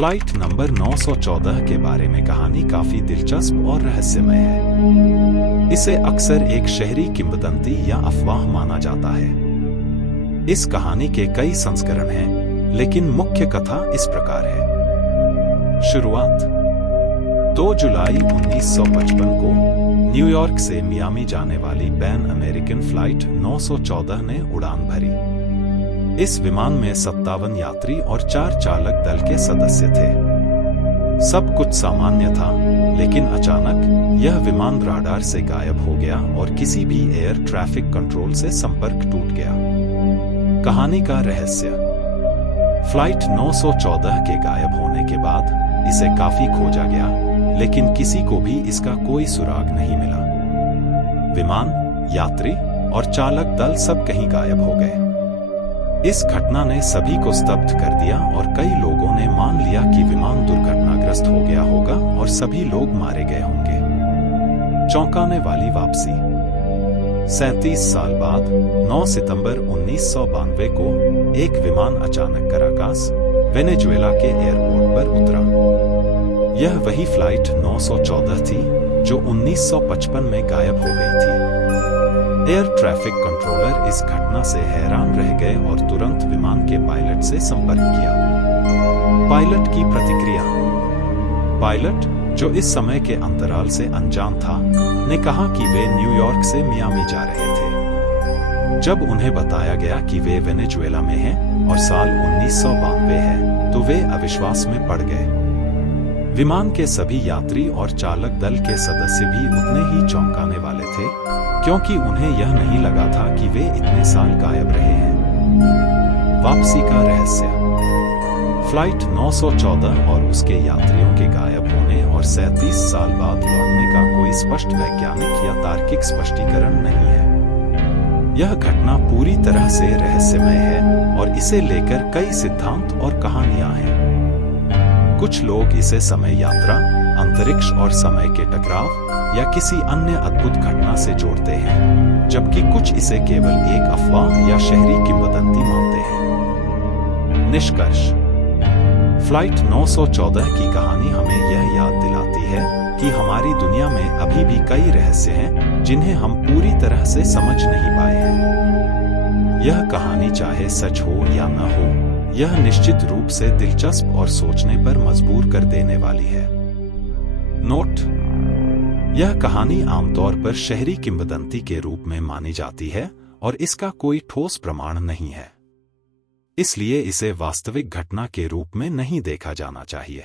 Flight number 914 के बारे में कहानी काफी दिलचस्प और रहस्यमय है। इसे अक्सर एक शहरी किंवदंती या अफवाह माना जाता है। इस कहानी के कई संस्करण हैं, लेकिन मुख्य कथा इस प्रकार है। शुरुआत 2 जुलाई 1955 को न्यूयॉर्क से मियामी जाने वाली पैन अमेरिकन फ्लाइट 914 ने उड़ान भरी। इस विमान में 57 यात्री और 4 चालक दल के सदस्य थे। सब कुछ सामान्य था, लेकिन अचानक यह विमान राडार से गायब हो गया और किसी भी एयर ट्रैफिक कंट्रोल से संपर्क टूट गया। कहानी का रहस्य। फ्लाइट 914 के गायब होने के बाद इसे काफी खोजा गया, लेकिन किसी को भी इसका कोई सुराग नहीं मिला। विमान, यात्री और चालक दल सब कहीं गायब हो गए। इस घटना ने सभी को स्तब्ध कर दिया और कई लोगों ने मान लिया कि विमान दुर्घटनाग्रस्त हो गया होगा और सभी लोग मारे गए होंगे। चौंकाने वाली वापसी। 37 साल बाद 9 सितंबर 1992 को एक विमान अचानक कराकास, वेनेजुएला के एयरपोर्ट पर उतरा। यह वही फ्लाइट 914 थी जो 1955 में गायब हो गई थी। एयर ट्रैफिक कंट्रोलर इस घटना से हैरान रह गए और तुरंत विमान के पायलट से संपर्क किया। पायलट की प्रतिक्रिया। पायलट, जो इस समय के अंतराल से अनजान था, ने कहा कि वे न्यूयॉर्क से मियामी जा रहे थे। जब उन्हें बताया गया कि वे वेनेजुएला में हैं और साल 1992 है, तो वे अविश्वास में पड़ गए। विमान के सभी यात्री और चालक दल के सदस्य भी उतने ही चौंकाने वाले थे, क्योंकि उन्हें यह नहीं लगा था कि वे इतने साल गायब रहे हैं। वापसी का रहस्य। फ्लाइट 914 और उसके यात्रियों के गायब होने और 37 साल बाद लौटने का कोई स्पष्ट वैज्ञानिक या तार्किक स्पष्टीकरण नहीं है। यह घटना पूरी तरह से रहस्यमय है और इसे लेकर कई सिद्धांत और कहानियां हैं। कुछ लोग इसे समय यात्रा, अंतरिक्ष और समय के टकराव या किसी अन्य अद्भुत घटना से जोड़ते हैं, जबकि कुछ इसे केवल एक अफवाह या शहरी किंवदंती मानते हैं। निष्कर्ष। फ्लाइट 914 की कहानी हमें यह याद दिलाती है कि हमारी दुनिया में अभी भी कई रहस्य हैं, जिन्हें हम पूरी तरह से समझ नहीं पाए हैं। यह कहानी चाहे सच हो या न हो, यह निश्चित रूप से दिलचस्प और सोचने पर मजबूर कर देने वाली है। नोट: यह कहानी आमतौर पर शहरी किंवदंती के रूप में मानी जाती है और इसका कोई ठोस प्रमाण नहीं है। इसलिए इसे वास्तविक घटना के रूप में नहीं देखा जाना चाहिए।